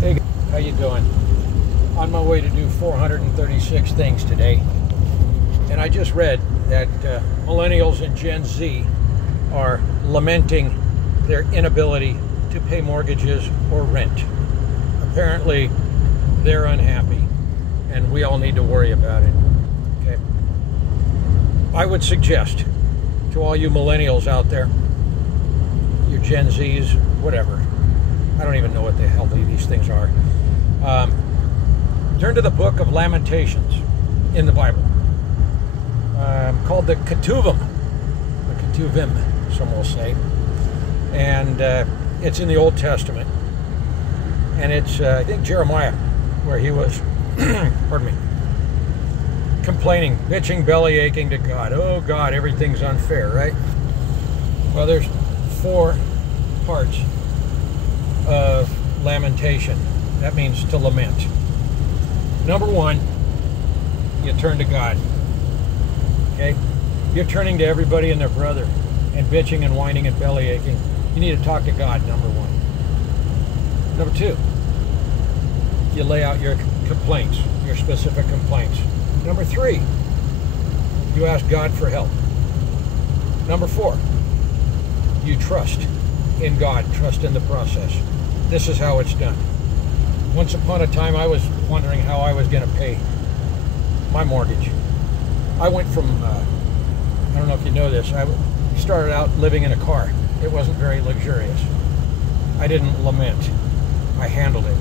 Hey, how you doing? On my way to do 436 things today, and I just read that millennials and Gen Z are lamenting their inability to pay mortgages or rent. Apparently, they're unhappy, and we all need to worry about it. Okay. I would suggest to all you millennials out there, your Gen Zs, whatever. I don't even know what the hell these things are. Turn to the book of Lamentations in the Bible, called the Ketuvim, some will say, and it's in the Old Testament, and it's I think Jeremiah, where he was, pardon me, complaining, bitching, belly aching to God. Oh God, everything's unfair, right? Well, there's 4 parts of lamentation. That means to lament. Number 1, you turn to God. Okay? You're turning to everybody and their brother and bitching and whining and belly aching. You need to talk to God, number 1. Number 2, you lay out your complaints, your specific complaints. Number 3, you ask God for help. Number 4, you trust in God, trust in the process. This is how it's done. Once upon a time, I was wondering how I was going to pay my mortgage. I went from, I don't know if you know this, I started out living in a car. It wasn't very luxurious. I didn't lament. I handled it.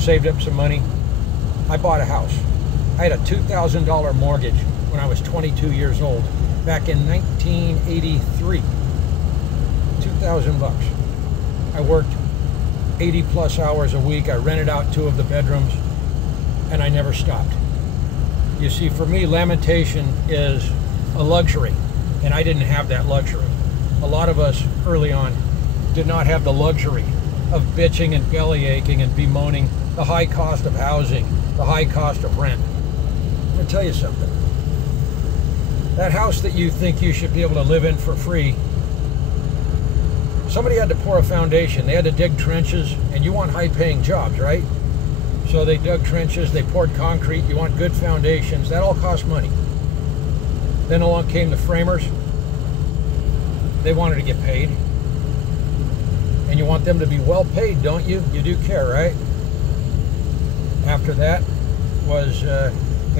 Saved up some money. I bought a house. I had a $2,000 mortgage when I was 22 years old, back in 1983. $2,000. I worked 80 plus hours a week. I rented out 2 of the bedrooms, and I never stopped. You see, for me, lamentation is a luxury, and I didn't have that luxury. A lot of us early on did not have the luxury of bitching and belly aching and bemoaning the high cost of housing, the high cost of rent. I'm going to tell you something. That house that you think you should be able to live in for free, somebody had to pour a foundation. They had to dig trenches, and you want high-paying jobs, right? So they dug trenches, they poured concrete. You want good foundations. That all costs money. Then along came the framers. They wanted to get paid. And you want them to be well paid, don't you? You do care, right? After that was the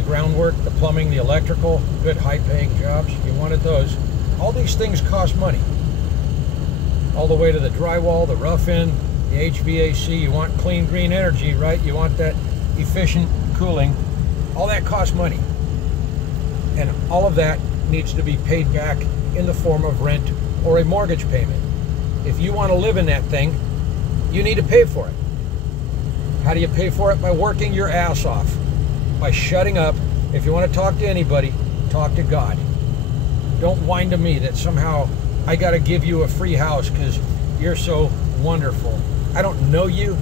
groundwork, the plumbing, the electrical, good high-paying jobs. You wanted those. All these things cost money. All the way to the drywall, the rough-in, the HVAC. You want clean green energy, right? You want that efficient cooling. All that costs money. And all of that needs to be paid back in the form of rent or a mortgage payment. If you want to live in that thing, you need to pay for it. How do you pay for it? By working your ass off. By shutting up. If you want to talk to anybody, talk to God. Don't whine to me that somehow I got to give you a free house because you're so wonderful. I don't know you,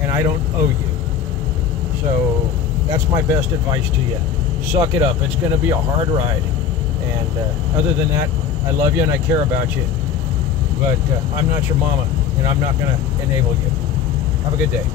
and I don't owe you. So that's my best advice to you. Suck it up. It's going to be a hard ride. And other than that, I love you and I care about you. But I'm not your mama, and I'm not going to enable you. Have a good day.